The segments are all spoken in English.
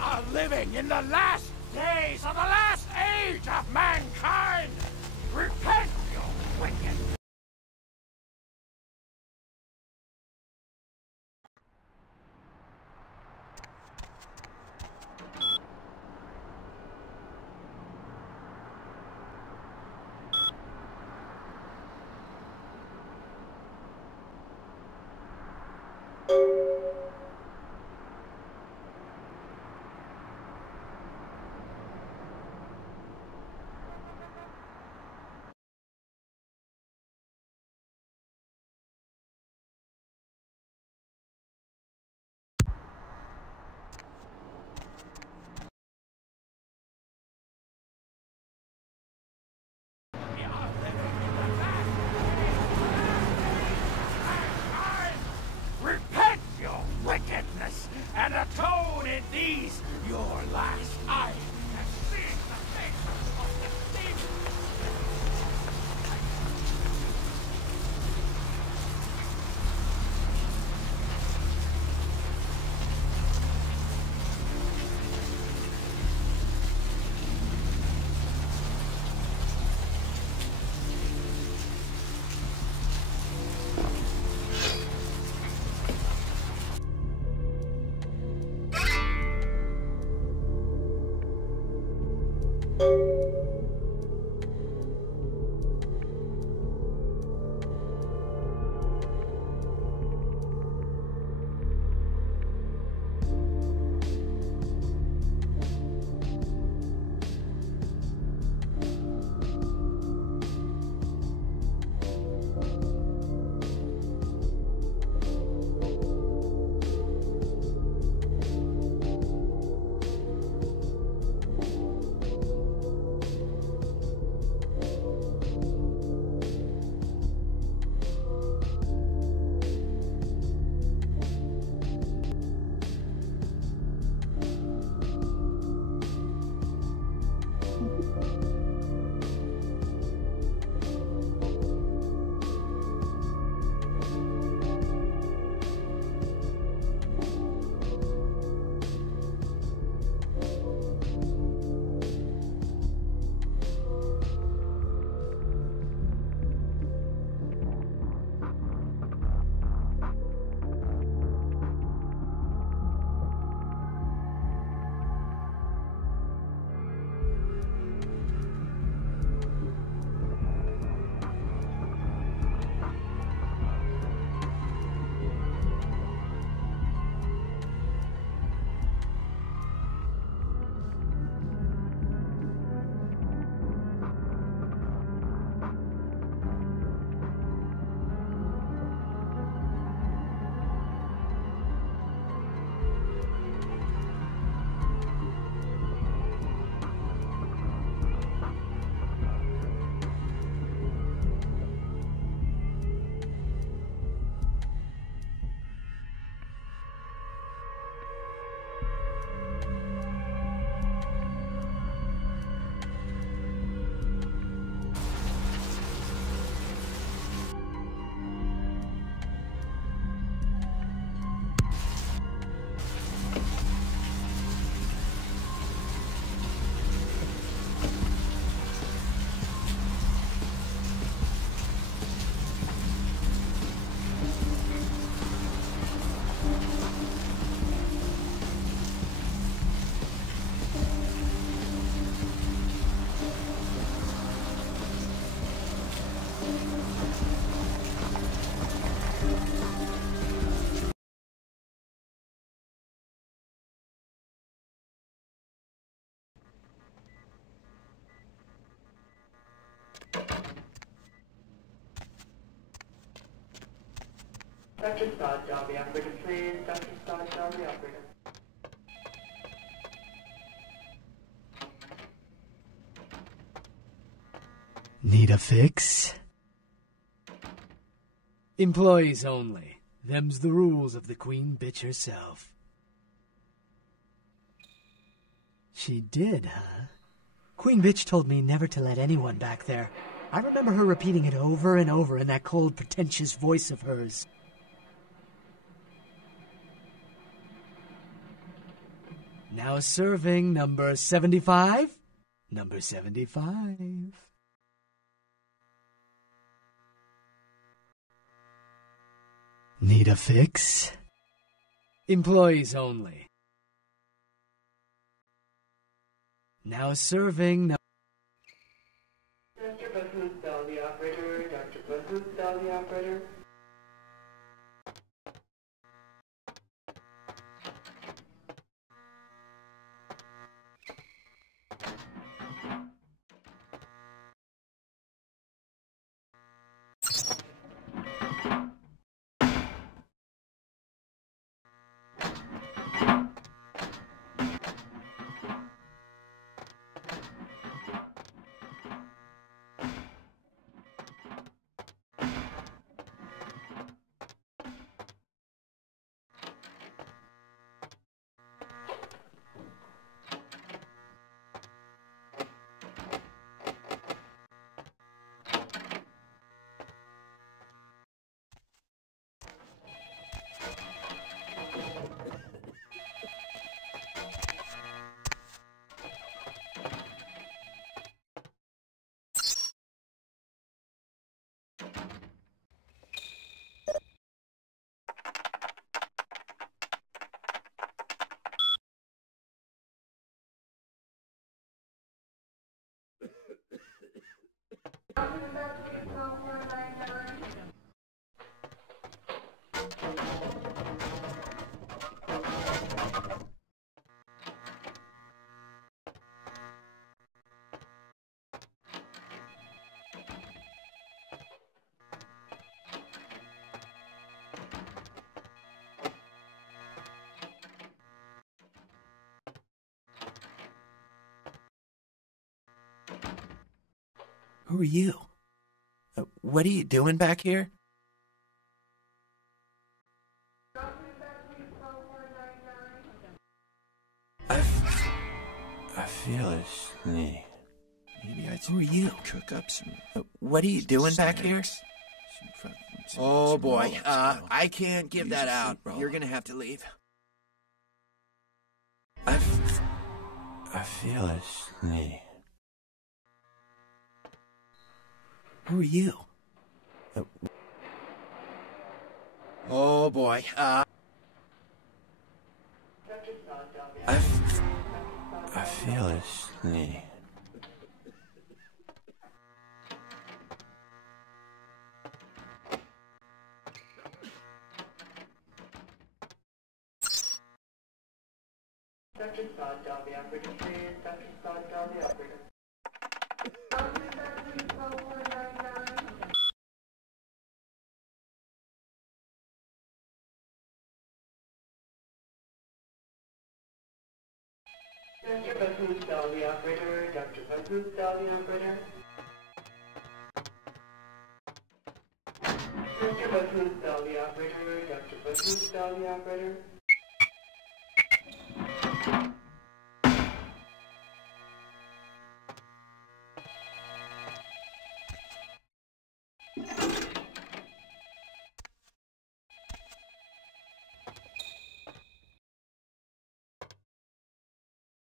are living in the last days of the last age of mankind! Repent, you wicked! And atone in these, your last eyes that see the face of the demon. Dr. Scott, Dobby operator, please. Dr. Scott, Dobby operator. Need a fix? Employees only. Them's the rules of the Queen Bitch herself. She did, huh? Queen Bitch told me never to let anyone back there. I remember her repeating it over and over in that cold, pretentious voice of hers. Now serving number 75. Number 75. Need a fix? Employees only. Now serving Dr. Bahood, dial the operator. Dr. Bahood, dial the operator. Who are you? What are you doing back here? I feel a sneeze. Maybe I Who are you? cook up some. What are you doing back here? Oh boy, I can't give that out. You're gonna have to leave. I feel a sneeze. Who are you? Oh boy, I feel a sneeze. Dr. Sod, dial the operator, please. Dr. Sod, dial the operator. Dr. Bahood, dial the operator. Dr. Bahood, dial the operator. Dr. Bahood, dial the operator. Dr. Bahood, dial the operator.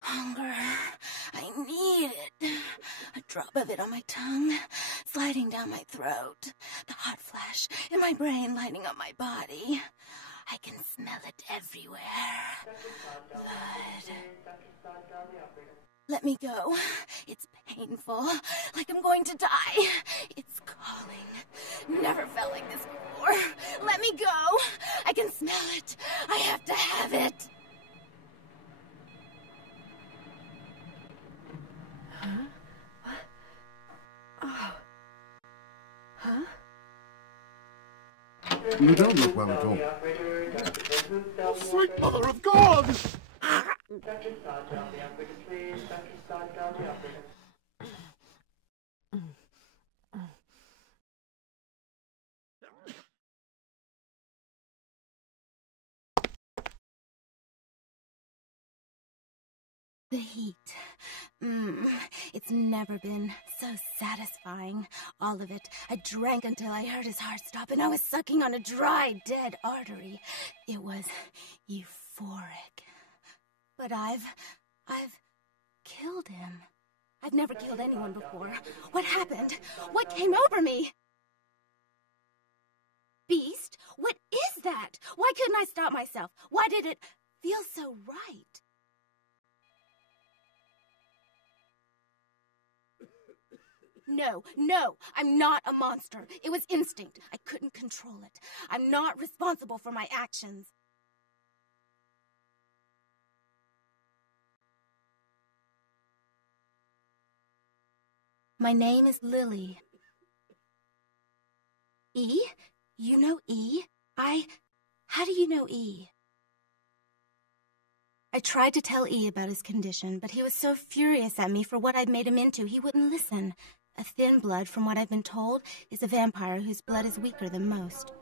Hunger. I need it. A drop of it on my tongue, sliding down my throat. The hot flash in my brain lighting up my body. I can smell it everywhere. Blood. Let me go. It's painful, like I'm going to die. It's calling. Never felt like this before. Let me go. I can smell it. I have to have it. You don't look well at all. Sweet Mother of God! Dr. Sod, dial the operator, please. Dr. Sod, dial the operator. The heat. It's never been so satisfying. All of it. I drank until I heard his heart stop and I was sucking on a dry, dead artery. It was euphoric. But I've killed him. I've never killed anyone before. What happened? What came over me? Beast? What is that? Why couldn't I stop myself? Why did it feel so right? No, I'm not a monster. It was instinct. I couldn't control it. I'm not responsible for my actions. My name is Lily. E? You know E? How do you know E? I tried to tell E about his condition, but he was so furious at me for what I'd made him into, he wouldn't listen. A thin blood, from what I've been told, is a vampire whose blood is weaker than most.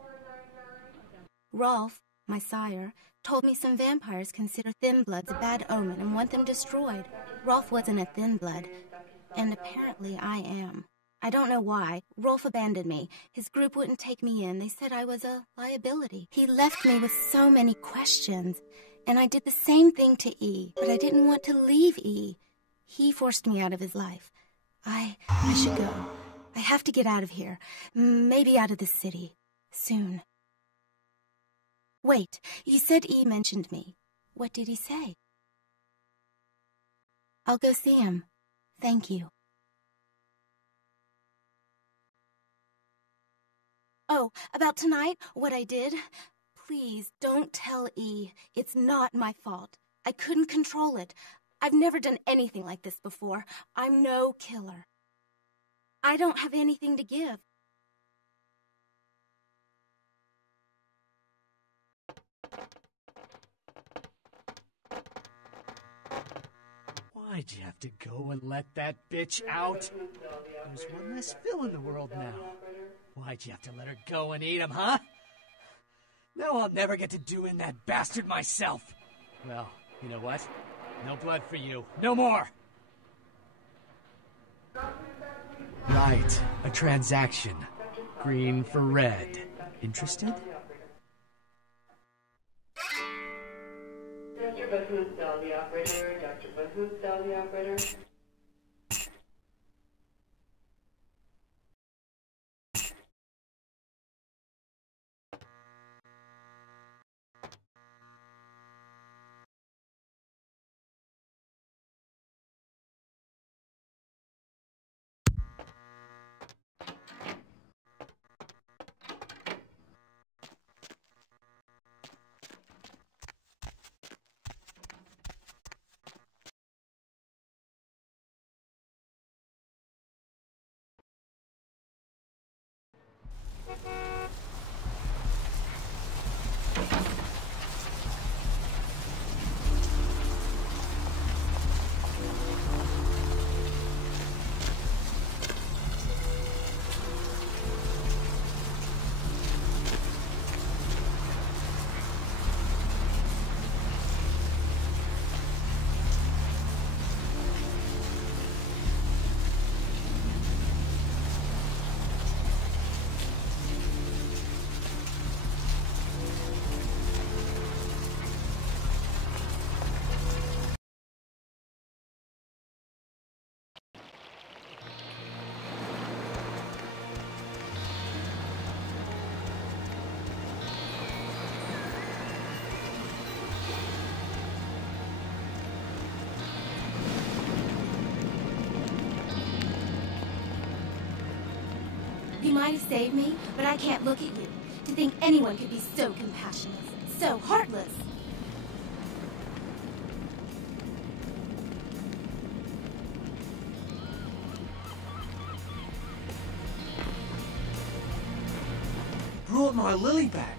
Rolf, my sire, told me some vampires consider thin bloods a bad omen and want them destroyed. Rolf wasn't a thin blood, and apparently I am. I don't know why. Rolf abandoned me. His group wouldn't take me in. They said I was a liability. He left me with so many questions, and I did the same thing to E, but I didn't want to leave E. He forced me out of his life. I should go. I have to get out of here. Maybe out of the city. Soon. Wait, you said E mentioned me. What did he say? I'll go see him. Thank you. Oh, about tonight, what I did? Please, don't tell E. It's not my fault. I couldn't control it. I've never done anything like this before. I'm no killer. I don't have anything to give. Why'd you have to go and let that bitch out? There's one less Phil in the world now. Why'd you have to let her go and eat him, huh? Now I'll never get to do in that bastard myself. Well, you know what? No blood for you. No more! Right. A transaction. Green for red. Interested? Dr. Bahoop, the operator. Dr. Bahoop, the operator. You might have saved me, but I can't look at you. To think anyone could be so compassionate, so heartless. Brought my Lily back.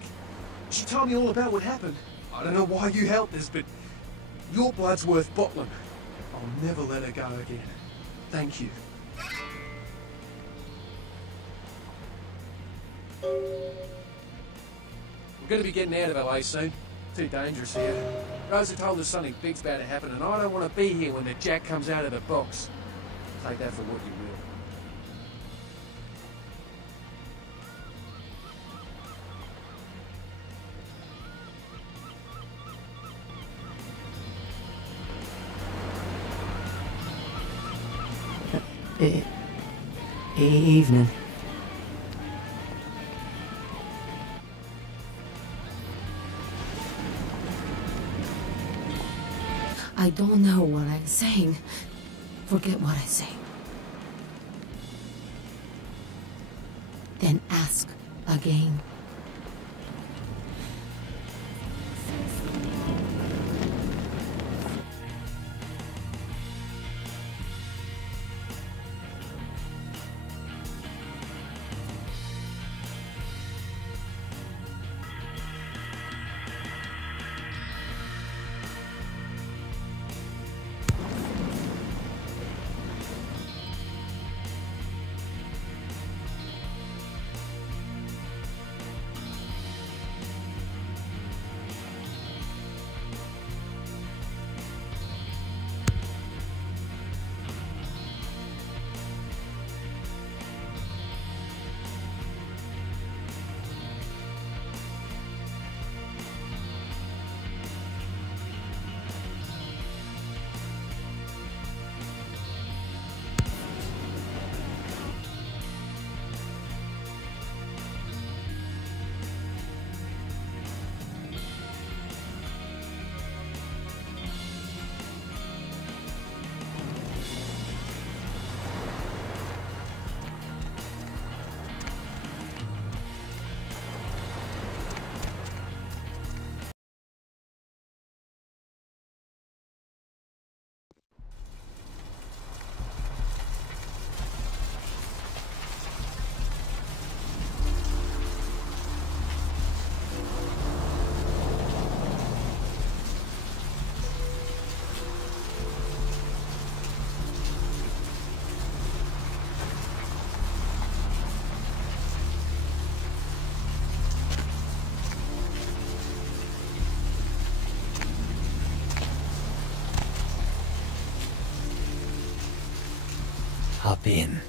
She told me all about what happened. I don't know why you helped us, but your blood's worth bottling. I'll never let her go again. Thank you. We're going to be getting out of LA soon. Too dangerous here. Rosa told us something big's about to happen, and I don't want to be here when the jack comes out of the box. Take that for what you will. Evening. I don't know what I'm saying. Forget what I say. Then ask again. Hop in.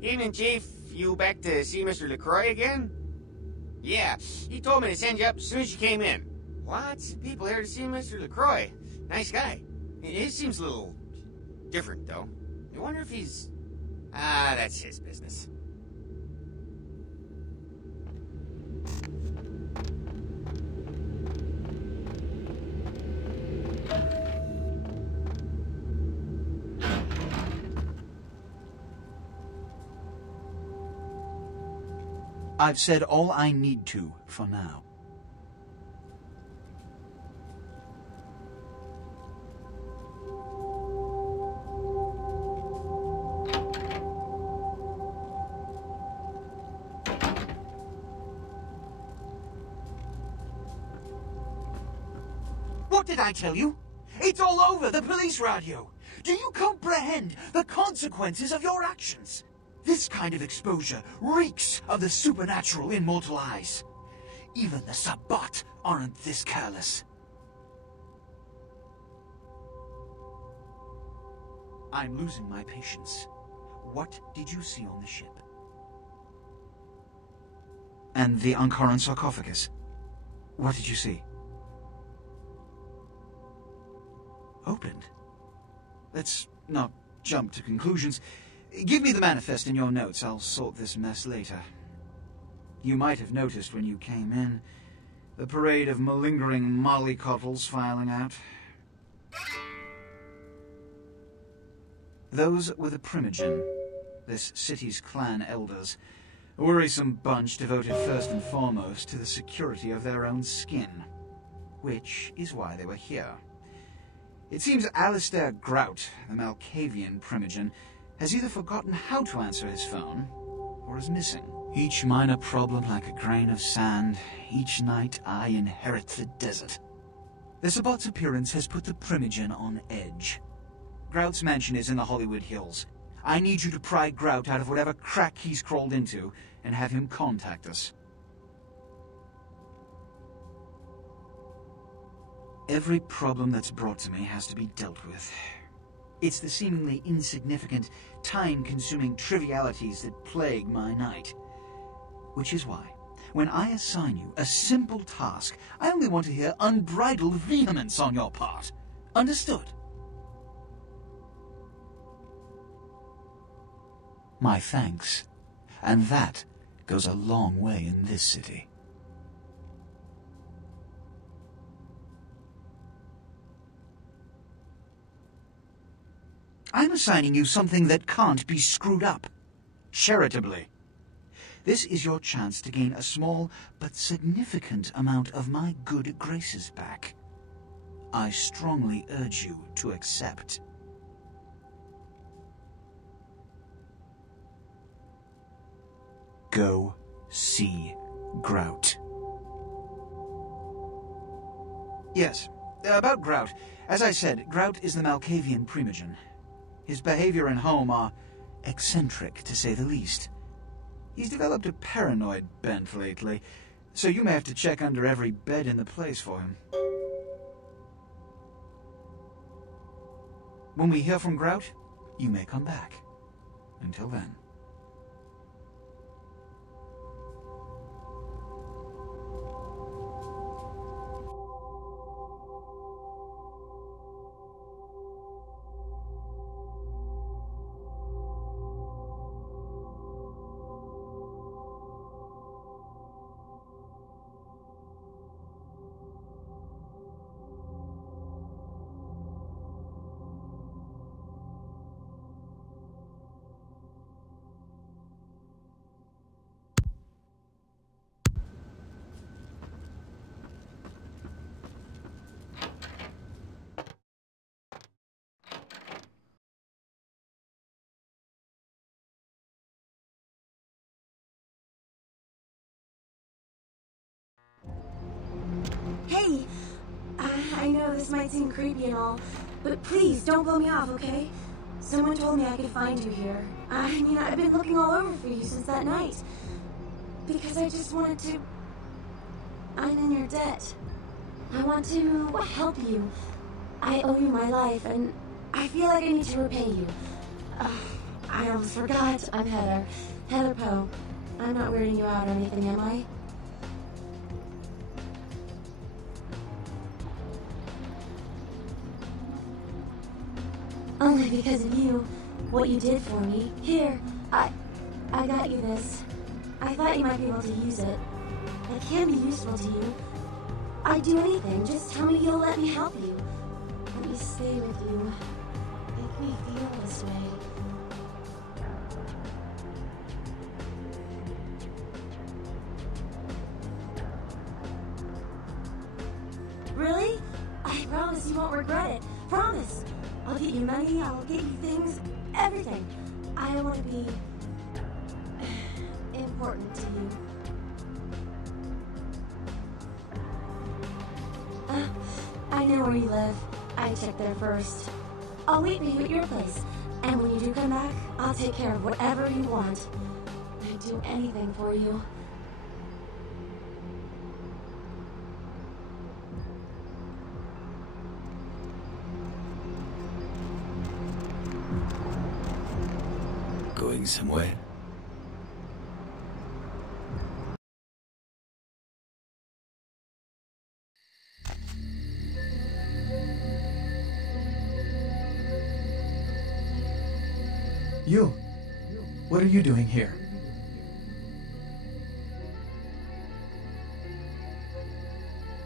Evening, Chief. You back to see Mr. LaCroix again? Yeah, he told me to send you up as soon as you came in. Lots of people here to see Mr. LaCroix. Nice guy. He seems a little different, though. I wonder if he's... that's his business. I've said all I need to for now. What did I tell you? It's all over the police radio. Do you comprehend the consequences of your actions? This kind of exposure reeks of the supernatural in mortal eyes. Even the Sabbat aren't this careless. I'm losing my patience. What did you see on the ship? And the Ankaran sarcophagus? What did you see? Opened? Let's not jump to conclusions. Give me the manifest in your notes. I'll sort this mess later. You might have noticed when you came in, the parade of malingering mollycoddles filing out. Those were the Primogen, this city's clan elders, a worrisome bunch devoted first and foremost to the security of their own skin, which is why they were here. It seems Alistair Grout, the Malkavian Primogen, has either forgotten how to answer his phone, or is missing. Each minor problem like a grain of sand. Each night I inherit the desert. The Sabbat's appearance has put the Primogen on edge. Grout's mansion is in the Hollywood Hills. I need you to pry Grout out of whatever crack he's crawled into, and have him contact us. Every problem that's brought to me has to be dealt with. It's the seemingly insignificant, time-consuming trivialities that plague my night. Which is why, when I assign you a simple task, I only want to hear unbridled vehemence on your part. Understood? My thanks. And that goes a long way in this city. I'm assigning you something that can't be screwed up. Charitably. This is your chance to gain a small but significant amount of my good graces back. I strongly urge you to accept. Go see Grout. Yes, about Grout. As I said, Grout is the Malkavian Primogen. His behavior and home are eccentric, to say the least. He's developed a paranoid bent lately, so you may have to check under every bed in the place for him. When we hear from Grout, you may come back. Until then. Hey! I know this might seem creepy and all, but please don't blow me off, okay? Someone told me I could find you here. I mean, I've been looking all over for you since that night. Because I just wanted to... I'm in your debt. I want to help you. I owe you my life, and I feel like I need to repay you. I almost forgot. I'm Heather. Heather Poe. I'm not weirding you out or anything, am I? Only because of you. What you did for me. Here, I got you this. I thought you might be able to use it. It can be useful to you. I'd do anything. Just tell me you'll let me help you. Let me stay with you. Make me feel this way. Really? I promise you won't regret it. Promise. I'll get you money, I'll get you things, everything. I want to be important to you. I know where you live. I checked there first. I'll wait for you at your place. And when you do come back, I'll take care of whatever you want. I'd do anything for you. Going somewhere? You. What are you doing here?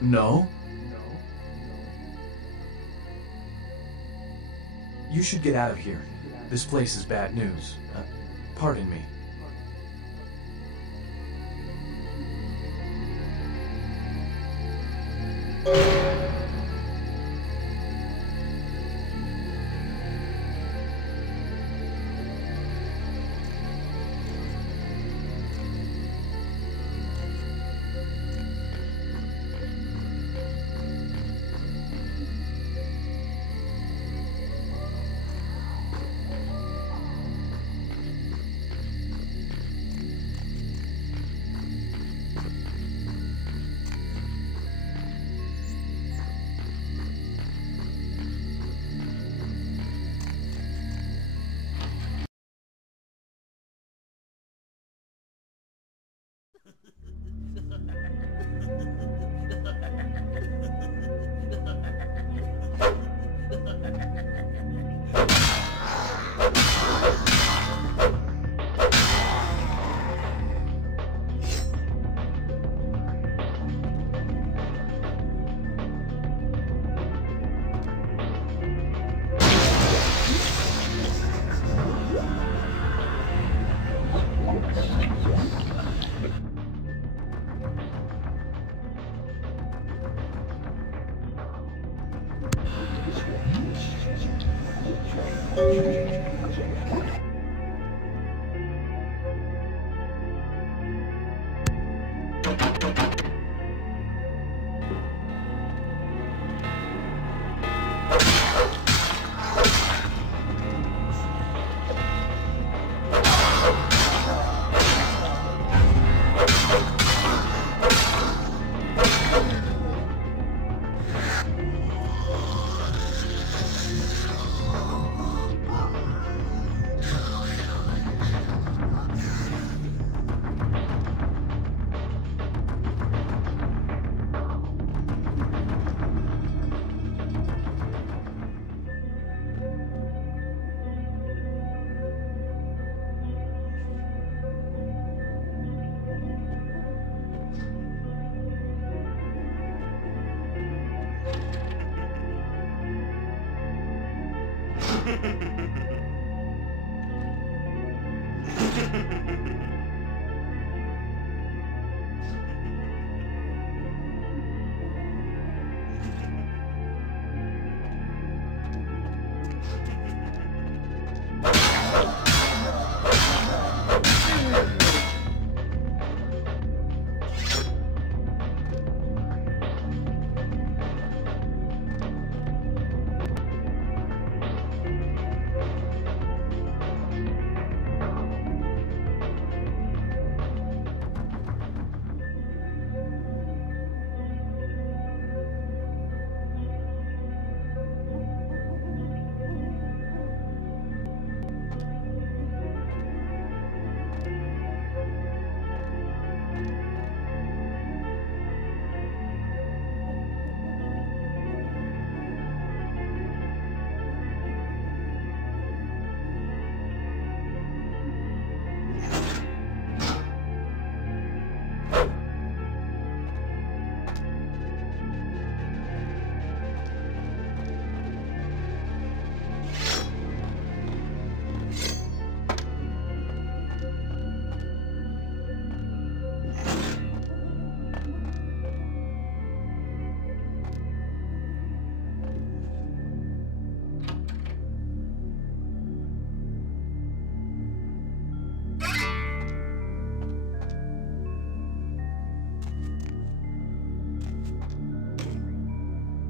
No? You should get out of here. This place is bad news. Pardon me.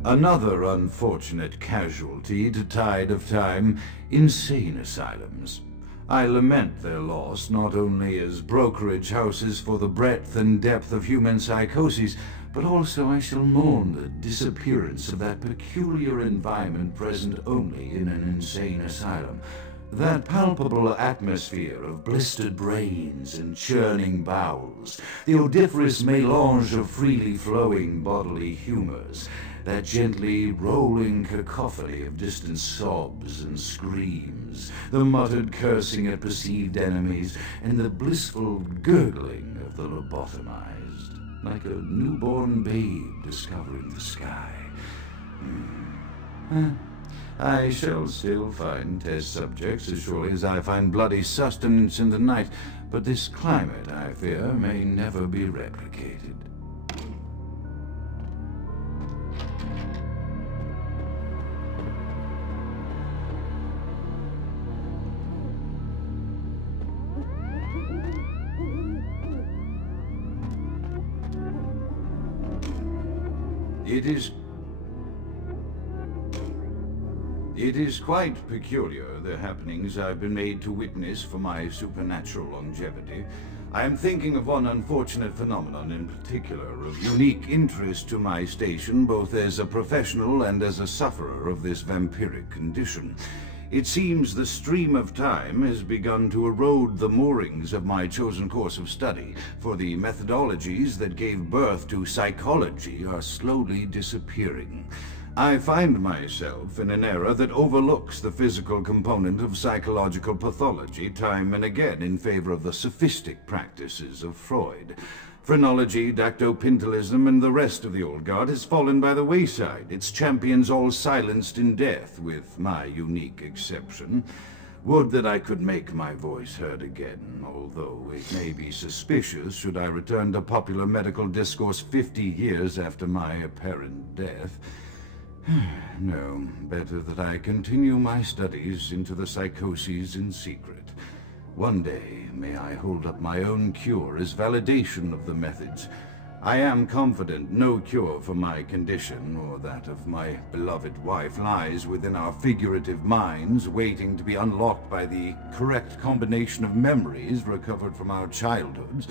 Another unfortunate casualty to tide of time, insane asylums. I lament their loss not only as brokerage houses for the breadth and depth of human psychoses, but also I shall mourn the disappearance of that peculiar environment present only in an insane asylum. That palpable atmosphere of blistered brains and churning bowels, the odoriferous melange of freely flowing bodily humors, that gently rolling cacophony of distant sobs and screams, the muttered cursing at perceived enemies, and the blissful gurgling of the lobotomized, like a newborn babe discovering the sky. I shall still find test subjects as surely as I find bloody sustenance in the night, but this climate, I fear, may never be replicated. It is quite peculiar, the happenings I've been made to witness for my supernatural longevity. I am thinking of one unfortunate phenomenon in particular, of unique interest to my station, both as a professional and as a sufferer of this vampiric condition. It seems the stream of time has begun to erode the moorings of my chosen course of study, for the methodologies that gave birth to psychology are slowly disappearing. I find myself in an era that overlooks the physical component of psychological pathology time and again in favor of the sophistic practices of Freud. Phrenology, dactopintilism, and the rest of the old guard has fallen by the wayside, its champions all silenced in death, with my unique exception. Would that I could make my voice heard again, although it may be suspicious should I return to popular medical discourse 50 years after my apparent death. No, better that I continue my studies into the psychoses in secret. One day, may I hold up my own cure as validation of the methods. I am confident no cure for my condition, or that of my beloved wife, lies within our figurative minds, waiting to be unlocked by the correct combination of memories recovered from our childhoods.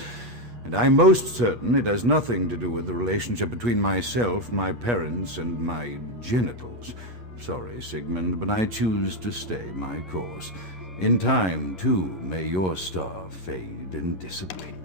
And I'm most certain it has nothing to do with the relationship between myself, my parents, and my genitals. Sorry, Sigmund, but I choose to stay my course. In time, too, may your star fade and dissipate.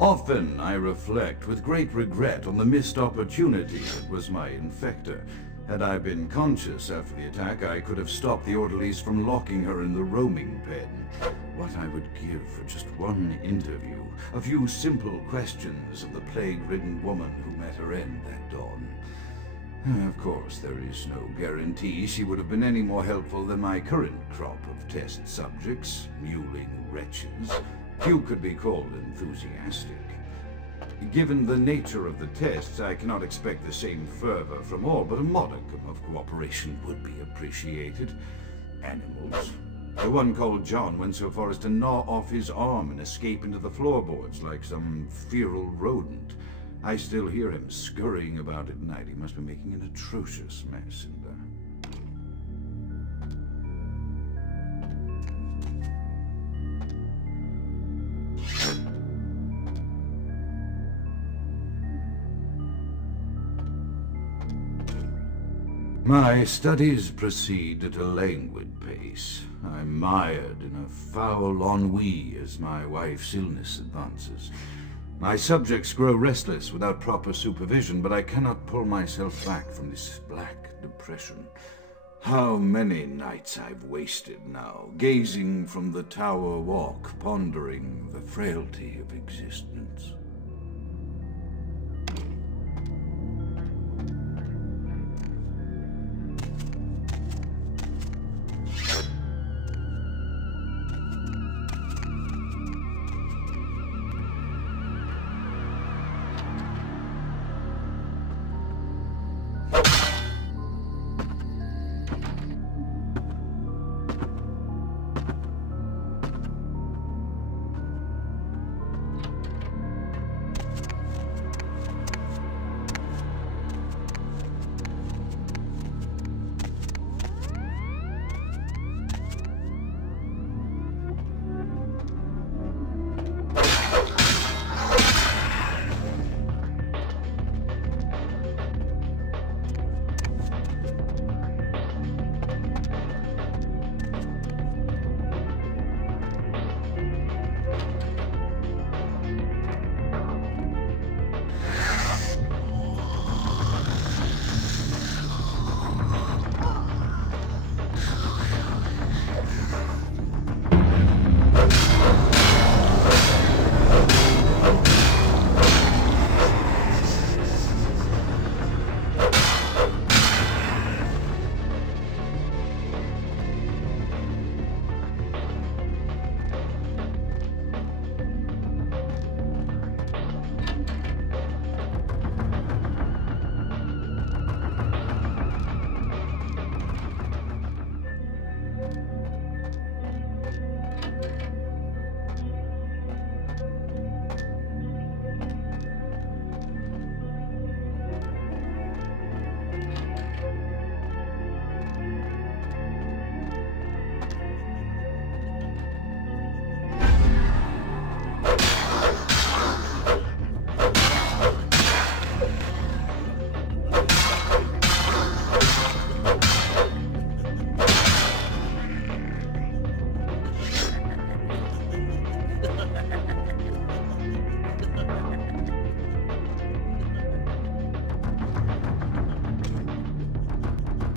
Often I reflect with great regret on the missed opportunity that was my infector. Had I been conscious after the attack, I could have stopped the orderlies from locking her in the roaming pen. What I would give for just one interview, a few simple questions of the plague-ridden woman who met her end that dawn. Of course, there is no guarantee she would have been any more helpful than my current crop of test subjects, mewling wretches. Few could be called enthusiastic. Given the nature of the tests, I cannot expect the same fervor from all, but a modicum of cooperation would be appreciated. Animals, The one called John went so far as to gnaw off his arm and escape into the floorboards like some feral rodent. I still hear him scurrying about at night. He must be making an atrocious mess in there. My studies proceed at a languid pace. I'm mired in a foul ennui as my wife's illness advances. My subjects grow restless without proper supervision, but I cannot pull myself back from this black depression. How many nights I've wasted now, gazing from the tower walk, pondering the frailty of existence.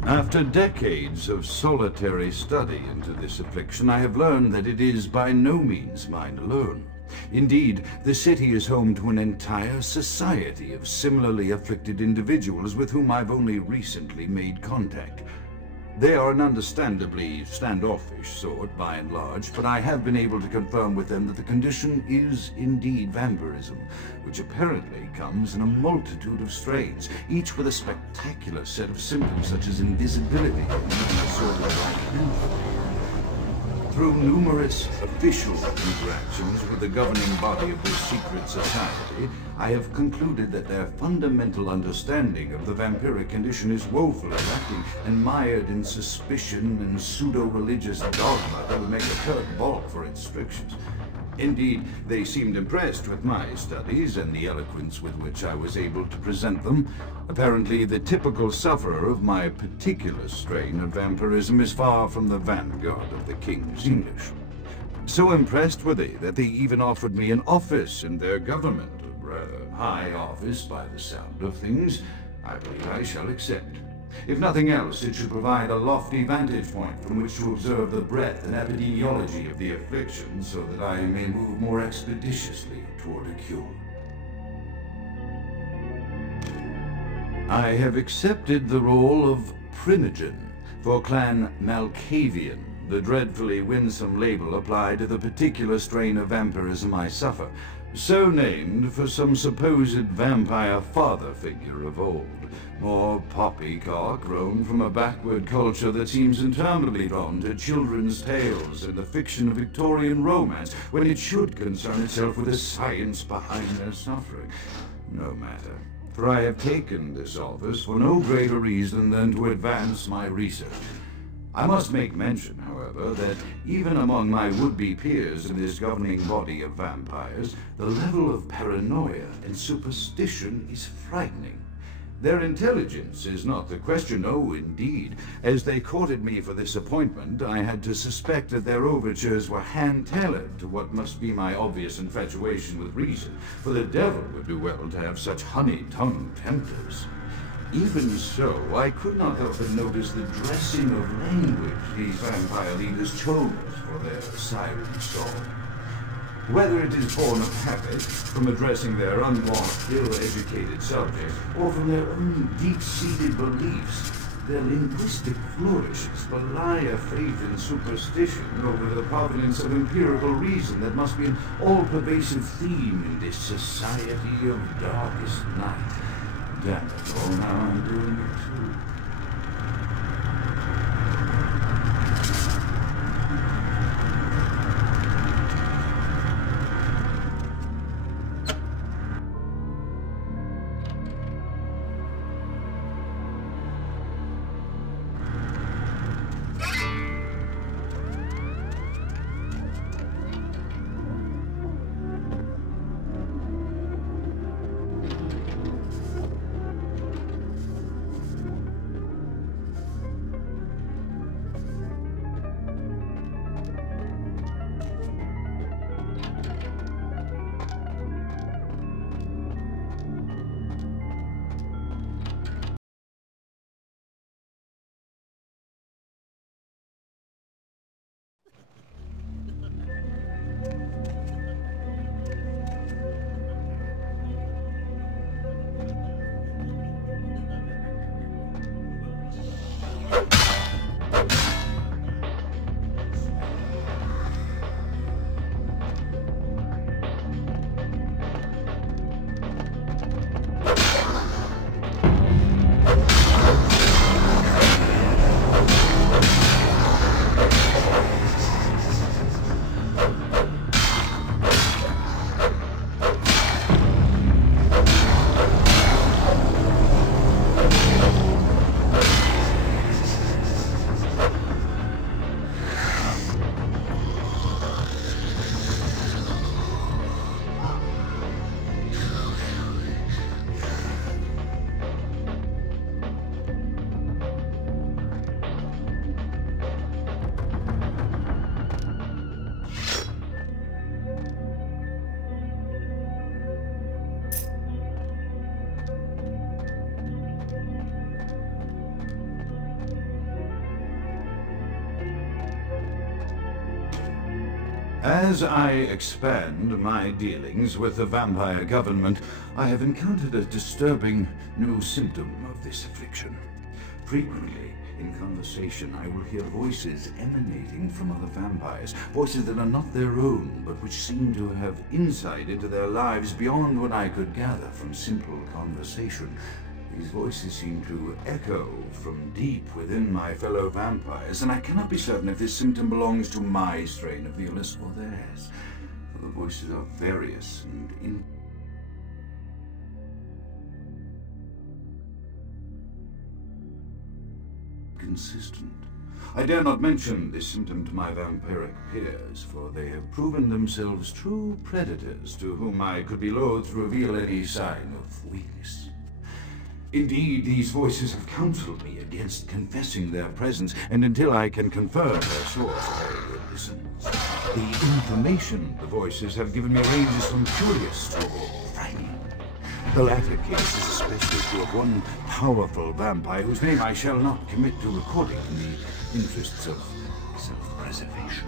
After decades of solitary study into this affliction, I have learned that it is by no means mine alone. Indeed, the city is home to an entire society of similarly afflicted individuals with whom I've only recently made contact. They are an understandably standoffish sort, by and large, but I have been able to confirm with them that the condition is indeed vampirism, which apparently comes in a multitude of strains, each with a spectacular set of symptoms such as invisibility and even a sort of lycanthropy. Through numerous official interactions with the governing body of this secret society, I have concluded that their fundamental understanding of the vampiric condition is woefully lacking and mired in suspicion and pseudo-religious dogma that would make a curt balk for its strictures. Indeed, they seemed impressed with my studies and the eloquence with which I was able to present them. Apparently, the typical sufferer of my particular strain of vampirism is far from the vanguard of the King's English. So impressed were they that they even offered me an office in their government, a rather high office by the sound of things. I believe I shall accept. If nothing else, it should provide a lofty vantage point from which to observe the breadth and epidemiology of the affliction, so that I may move more expeditiously toward a cure. I have accepted the role of Primogen for Clan Malkavian, the dreadfully winsome label applied to the particular strain of vampirism I suffer. So named for some supposed vampire father figure of old. More poppycock grown from a backward culture that seems interminably drawn to children's tales and the fiction of Victorian romance, when it should concern itself with the science behind their suffering. No matter, for I have taken this office for no greater reason than to advance my research. I must make mention, however, that even among my would-be peers in this governing body of vampires, the level of paranoia and superstition is frightening. Their intelligence is not the question, no, indeed. As they courted me for this appointment, I had to suspect that their overtures were hand-tailored to what must be my obvious infatuation with reason, for the devil would do well to have such honey-tongued tempters. Even so, I could not help but notice the dressing of language these vampire leaders chose for their siren song. Whether it is born of habit, from addressing their unwashed, ill-educated subjects, or from their own deep-seated beliefs, their linguistic flourishes belie a faith in superstition over the providence of empirical reason that must be an all-pervasive theme in this society of darkest night. Damn it all, now I'm doing it too. As I expand my dealings with the vampire government, I have encountered a disturbing new symptom of this affliction. Frequently, in conversation, I will hear voices emanating from other vampires, voices that are not their own, but which seem to have insight into their lives beyond what I could gather from simple conversation. These voices seem to echo from deep within my fellow vampires, and I cannot be certain if this symptom belongs to my strain of the illness or theirs, for the voices are various and inconsistent. I dare not mention this symptom to my vampiric peers, for they have proven themselves true predators to whom I could be loath to reveal any sign of weakness. Indeed, these voices have counseled me against confessing their presence, and until I can confirm their source, I will listen. The information the voices have given me ranges from curious to frightening. The latter case is especially true of one powerful vampire whose name I shall not commit to recording in the interests of self-preservation.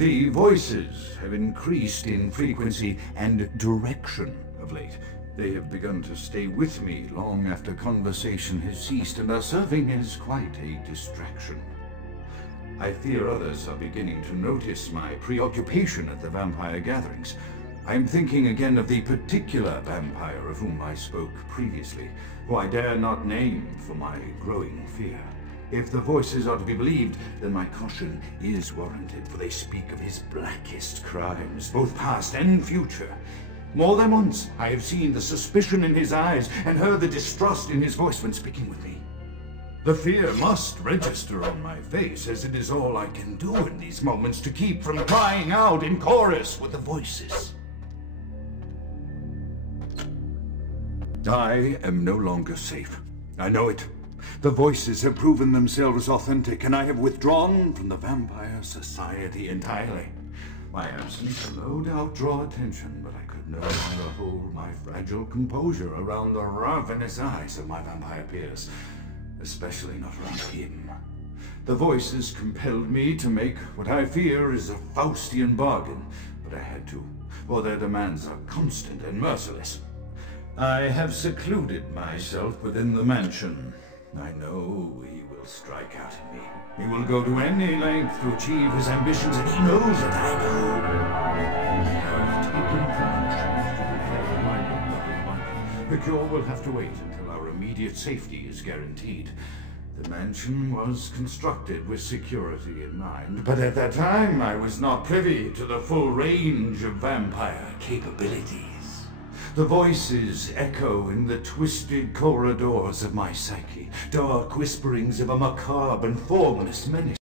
The voices have increased in frequency and direction of late. They have begun to stay with me long after conversation has ceased and are serving as quite a distraction. I fear others are beginning to notice my preoccupation at the vampire gatherings. I am thinking again of the particular vampire of whom I spoke previously, who I dare not name for my growing fear. If the voices are to be believed, then my caution is warranted, for they speak of his blackest crimes, both past and future. More than once I have seen the suspicion in his eyes and heard the distrust in his voice when speaking with me. The fear must register on my face, as it is all I can do in these moments to keep from crying out in chorus with the voices. I am no longer safe. I know it. The voices have proven themselves authentic, and I have withdrawn from the Vampire Society entirely. My absence will no doubt draw attention, but I could no longer hold my fragile composure around the ravenous eyes of my vampire peers. Especially not around him. The voices compelled me to make what I fear is a Faustian bargain, but I had to, for their demands are constant and merciless. I have secluded myself within the mansion. I know he will strike out at me. He will go to any length to achieve his ambitions, and he knows that I know. I have taken precautions to prepare my beloved wife. The cure will have to wait until our immediate safety is guaranteed. The mansion was constructed with security in mind, but at that time I was not privy to the full range of vampire capabilities. The voices echo in the twisted corridors of my psyche, dark whisperings of a macabre and formless menace.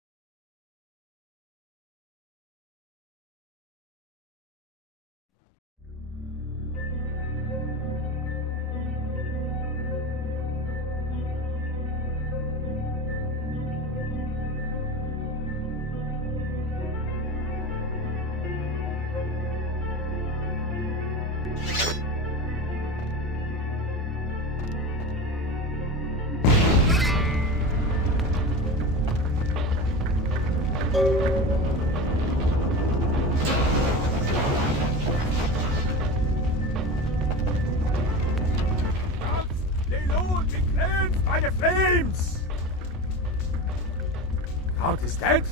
Count is dead?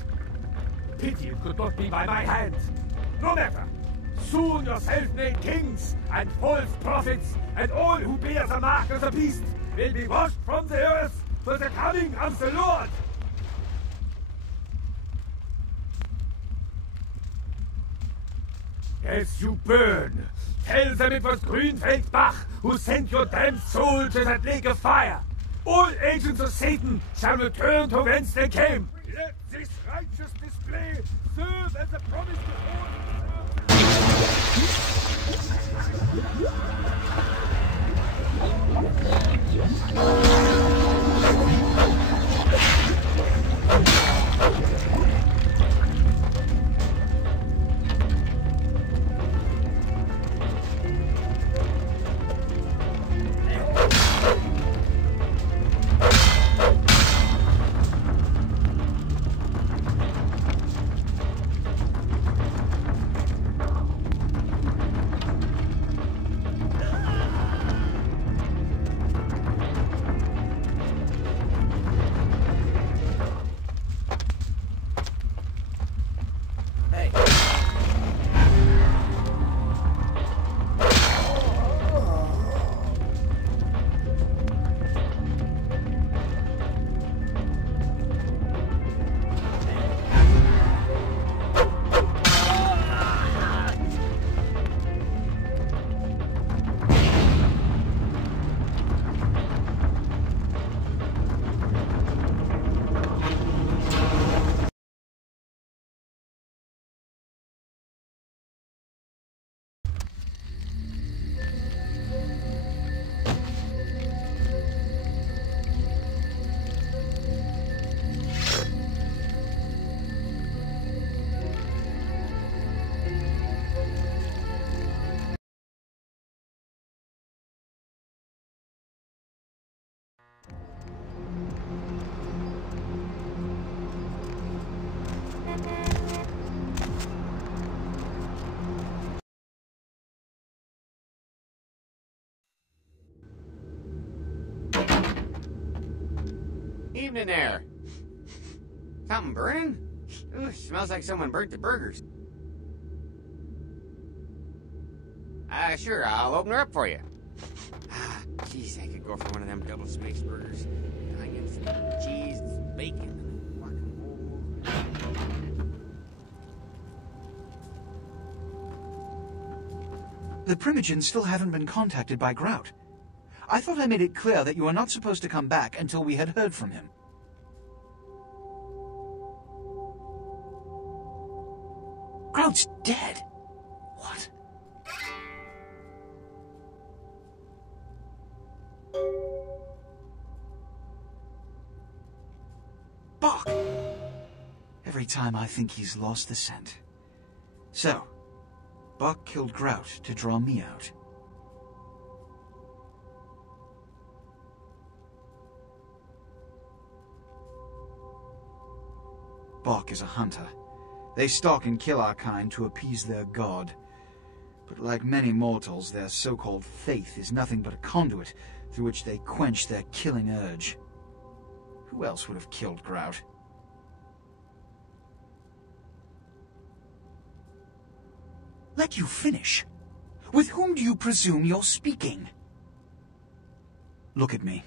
Pity it could not be by my hand. No matter. Soon your self-made kings and false prophets and all who bear the mark of the beast will be washed from the earth for the coming of the Lord. As you burn, tell them it was Grünfeld Bach who sent your damned soul to that lake of fire. All agents of Satan shall return to whence they came. Let this righteous display serve as a promise to all. Evening there. Something burning? Ooh, smells like someone burnt the burgers. Sure, I'll open her up for you. Jeez, I could go for one of them double-spaced burgers. Onions, cheese, bacon, guacamole. The Primogens still haven't been contacted by Grout. I thought I made it clear that you are not supposed to come back until we had heard from him. Grout's dead? What? Bach! Every time I think he's lost the scent. So, Bach killed Grout to draw me out. Bach is a hunter. They stalk and kill our kind to appease their god. But like many mortals, their so-called faith is nothing but a conduit through which they quench their killing urge. Who else would have killed Grout? Let you finish. With whom do you presume you're speaking? Look at me.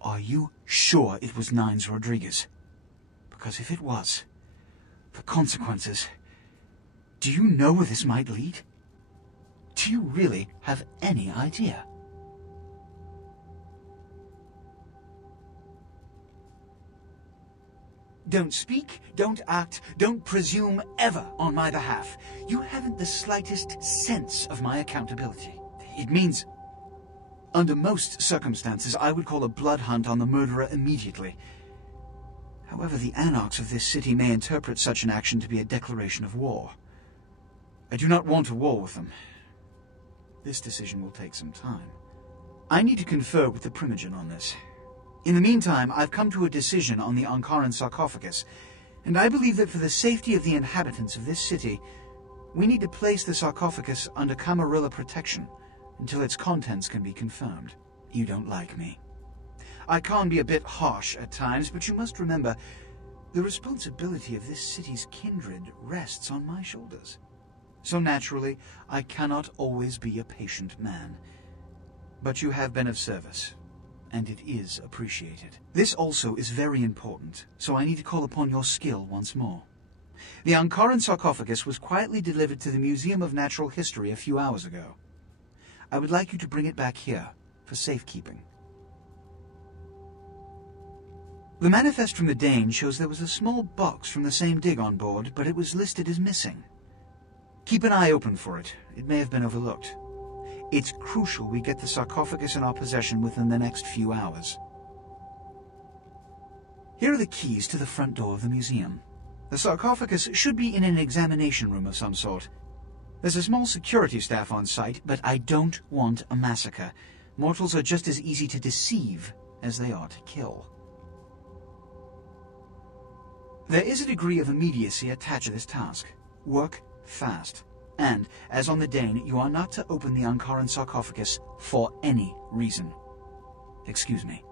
Are you sure it was Nines Rodriguez? Because if it was, the consequences... Do you know where this might lead? Do you really have any idea? Don't speak, don't act, don't presume ever on my behalf. You haven't the slightest sense of my accountability. It means, under most circumstances, I would call a blood hunt on the murderer immediately. However, the anarchs of this city may interpret such an action to be a declaration of war. I do not want a war with them. This decision will take some time. I need to confer with the Primogen on this. In the meantime, I've come to a decision on the Ankaran sarcophagus, and I believe that for the safety of the inhabitants of this city, we need to place the sarcophagus under Camarilla protection until its contents can be confirmed. You don't like me. I can be a bit harsh at times, but you must remember, the responsibility of this city's kindred rests on my shoulders. So naturally, I cannot always be a patient man. But you have been of service, and it is appreciated. This also is very important, so I need to call upon your skill once more. The Ankaran sarcophagus was quietly delivered to the Museum of Natural History a few hours ago. I would like you to bring it back here for safekeeping. The manifest from the Dane shows there was a small box from the same dig on board, but it was listed as missing. Keep an eye open for it. It may have been overlooked. It's crucial we get the sarcophagus in our possession within the next few hours. Here are the keys to the front door of the museum. The sarcophagus should be in an examination room of some sort. There's a small security staff on site, but I don't want a massacre. Mortals are just as easy to deceive as they are to kill. There is a degree of immediacy attached to this task. Work fast. And, as on the Dane, you are not to open the Ankaran sarcophagus for any reason. Excuse me.